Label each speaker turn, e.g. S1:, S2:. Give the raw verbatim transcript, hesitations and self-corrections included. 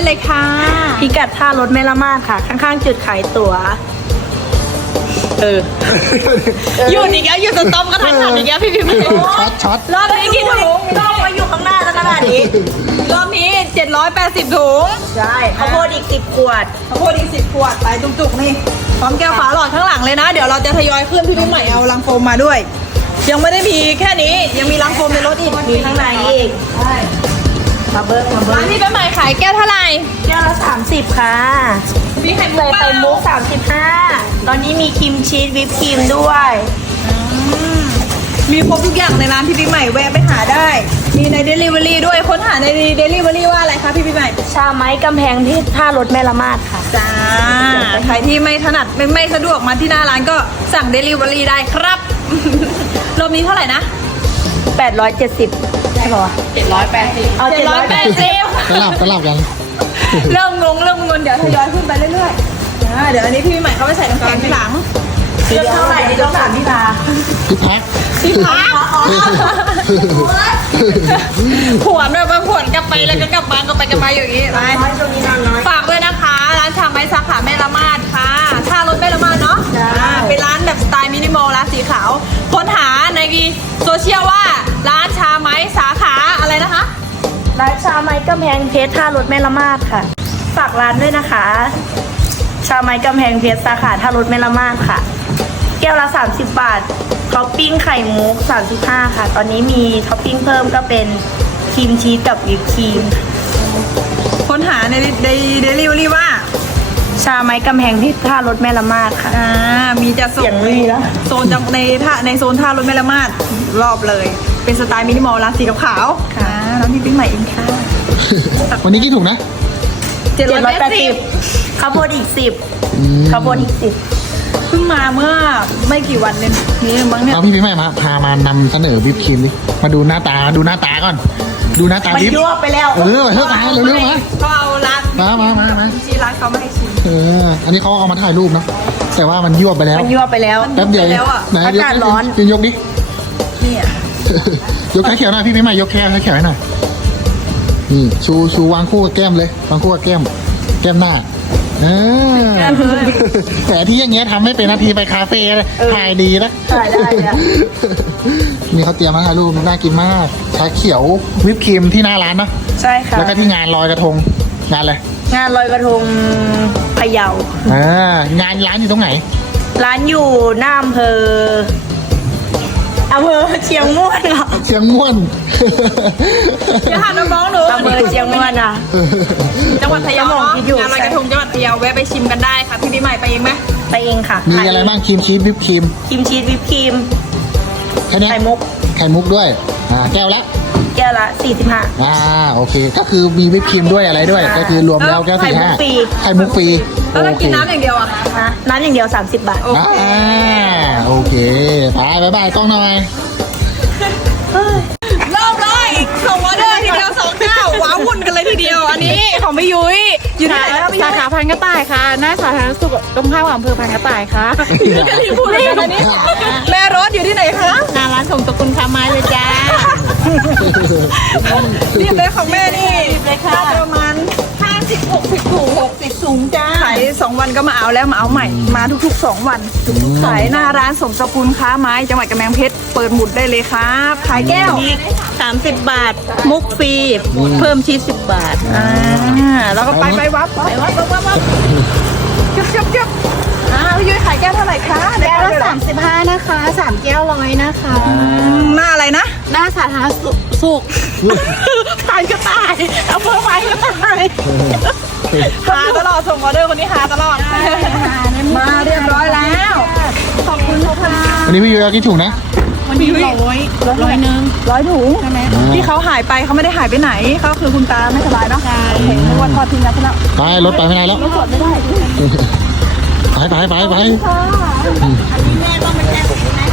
S1: เลยค่ะพิกัดท่ารถแม่ละมาดค่ะ ข้างๆจุดขายตั๋วเอออยู่นี่แกอยู่สต๊อปกระทันหันอย่างเงี้ยพี่พิมพ์
S2: ช็อตช็อต
S1: รอบนี้กี่ถุงรอบมาอยู่ข้างหน้าแล้วขนาดนี้รอบนี้เจ็ดร้อยแปดสิบถุงใช่ข้าวโพดอีกสิบขวดข้าวโพดอีกสิบขวดไปจุกๆนี่พร้อมแก้วฝาหลอดข้างหลังเลยนะเดี๋ยวเราจะทยอยขึ้นพี่พิมพ์ใหม่เอาลังโฟมมาด้วยยังไม่ได้มีแค่นี้ยังมีลังโฟมในรถอีกมีข้างในอีกใช่มาเบิร์มาเบิร์ร้านพี่พิมพ์ใหม่ขายแก้วเท่าไหร่แก้วละสามสิบค่ะมีไข่มุกไข่มุกสามสิบห้าตอนนี้มีครีมชีสวิปครีมด้วยมีครบทุกอย่างในร้านพี่พิมพ์ใหม่แวะไปหาได้มีใน Delivery ด้วยค้นหาใน Delivery ว่าอะไรคะพี่พิมพ์ใหม่ชาไม้กำแพงที่ท่ารถแม่ละมาดค่ะจ้าใครที่ไม่ถนัดไม่ไม่สะดวกมาที่หน้าร้านก็สั่ง Delivery ได้ครับรอบนี้เท่าไหร่นะแปดร้อยเจ็ดสิบใช่ป่าวเจ็ดร้อยแปดสิบเอาเจ็ดร้อยแปดสิบ
S2: ตลับตลับกัน
S1: เริ่มงงเริ่มงงเดี๋ยวทยอยขึ้นไปเรื่อยๆเดี๋ยวอันนี้พี่ใหม่เขาไปใส่น้ำแข็งที่หลังเลือกเท่าไหร่ต้องถามพี่ตา
S2: พี่พัก
S1: พี่พักผวนแบบผวนกลับไปแล้วก็กลับบ้านกลับไปกลับมาอย่างนี้ไปฝากด้วยนะคะร้านชาไม้สาขาแม่ละมาดค่ะท่ารถแม่ละมาดเนาะเป็นร้านแบบสไตล์มินิมอลร้านสีขาวค้นหาในโซเชียลว่าร้านชาไม้สาขาอะไรนะคะร้านชาไม้กำแพงเพชรท่ารถแม่ละมาดค่ะฝากร้านด้วยนะคะชาไม้กำแพงเพชรสาขาท่ารถแม่ละมาดค่ะแก้วละสามสิบบาทท็อปปิ้งไข่มุกสามสิบห้าค่ะตอนนี้มีท็อปปิ้งเพิ่มก็เป็นครีมชีสกับวิปครีมค้นหาในในเดลิเวอรี่ว่าชาไม้กำแพงเพชรท่ารถแม่ละมาดค่ะอ่ามีจะส่งโซนจากในท่าในโซนท่ารถแม่ละมาดรอบเลยเป็นสไตล์มินิมอลร้านสีขาวๆค่ะแล้วนี่ปิ้งใหม่เองค่ะ
S2: วันนี้กี่ถุงนะ
S1: เจ็ดร้อยแปดสิบข้าวโพดอีกสิบข้าวโพดอีกสิบเพิ่งมาเมื่อไม่กี่วันเนี่ยนี่บ้างเนี่ย
S2: เอาพี่พี่ใหม่มาพามานำเสนอวิปครีมดิมาดูหน้าตาดูหน้าตาก่อนดูหน้าตาวิป
S1: มันยั่วไปแล้ว
S2: เออเฮ้ยมาเร็วเร็วมา
S1: ก็เอาร้าน
S2: มามามามา
S1: ชี้ร้านเขาไม่ให้ชิม
S2: เอออันนี้เขาเอามาถ่ายรูปเนาะแต่ว่ามันยั่วไปแล้ว
S1: มันยั่วไปแล้ว
S2: แป๊บเดียวไหนอากาศร้อนยกดิ
S1: นี่
S2: ยกแค่เขียวหน่อยพี่พี่ใหม่ยกแค่แค่เขียวให้หน่อยนี่ชูชูวางคู่กับแก้มเลยวางคู่กับแก้มแก้มหน้าเออแต่ที่อย่างเงี้ยทำไม่เป็นนาทีไปคาเฟ่เลยถ่ายดีนะ
S1: ถ่ายได้เนี่ย
S2: นี่เขาเตรียมมาถ่ายรูปน่ากินมากชาเขียววิปครีมที่หน้าร้านเนาะ
S1: ใช่ค่ะ
S2: แล้วก็ที่งานลอยกระทงงานอะไร
S1: งานลอยกระทงพะเยา
S2: อ่างานร้านอยู่ตรงไหน
S1: ร้านอยู่หน้าอำเภออำเภอเชียงม่วนเหรอ
S2: เชียงม่วน
S1: อย่าหันมาบ้องหนูอำเภอเชียงม่วนอ่ะจังหวัดพะเยาเนาะงานลอยกระทงจังหวัดพะเยาแวะไปชิมกันได้ค่ะพี่ปีใหม่ไปเองไหมไปเองค่ะ
S2: มีอะไรบ้างครีมชีสวิปครีม
S1: ครีมชีสวิปครีม
S2: แค่นี้
S1: ไข่มุก
S2: ไข่มุกด้วยอ่าแก้วละ
S1: แก้วละสี่สิบห้า
S2: อ่าโอเคก็คือมีวิปครีมด้วยอะไรด้วยก็คือรวมแล้วแก้วสี่ห้าไข่มุกฟรี
S1: แล้วถ้ากินน้ำอย่างเดียวอ่ะน้ำอย่างเดียวสามสิบบาท
S2: อ่าโอเคไปบายบายกล้องหน่อย
S1: เริ่มเลยส่งออเดอร์ทีเดียวสองเจ้าว้าวุ่นกันเลยทีเดียวอันนี้ของพี่ยุ้ยอยู่ที่ไหน
S3: สาขาพันกระต่ายค่ะหน้าสาธารณสุขตรงข้ามอำเภอพันกระต่ายค่ะ
S1: ที่พูดกันอันนี้แม่รถอยู่ที่ไหนคะ
S3: หน้าร้านส่งตระกูลคาไม้เลยจ้า
S1: รีบเลยของแม่นี่
S3: รีบเลยค่ะ
S1: ประมาณห้าสิบหกสิบถุงหกสิบถุงจ้าขายสองวันก็มาเอาแล้วมาเอาใหม่มาทุกๆสองวันขายหน้าร้านสมสกุลค้าไม้จังหวัดกำแพงเพชรเปิดหมุดได้เลยครับขายแก้ว
S3: สามสิบบาทมุกฟรีเพิ่มชีสสิบบาท
S1: อ่าแล้วก็ไปไปวับ
S3: ไปวับวับวับวับ
S1: จุ๊บจุ๊บจุ๊บอ่าพี่ยุ้ยขายแก้วเท่าไหร่คะ
S3: แก้วละสามสิบห้านะคะสามแก้วร้อยนะคะ
S1: หน้าอะไรนะ
S3: หน้าสาธารณสุขพันกระต่ายอำเภอพันกระต่าย
S1: หาตลอดส่งออเดอร์คนนี้หาตลอดมาเรียบร้อยแล้วขอบคุณค่ะ
S2: วันนี้พี่ยุ้ยเอากี่ถุงนะ
S3: วันนี้ร้อยร้อยหนึ่ง
S1: ร้อยถุงใช่ไหมที่เขาหายไปเขาไม่ได้หายไปไหนเขาคือคุณตาไม่สบายเนาะเห็นว่าทอดทิ้งแล้วใช่ไหม
S2: ไปรถไปไม่ได้แล้ว
S1: รถสดไม่ได้
S2: ไปไปไปไป
S1: อันนี้แม่ต้องไปแก้นะ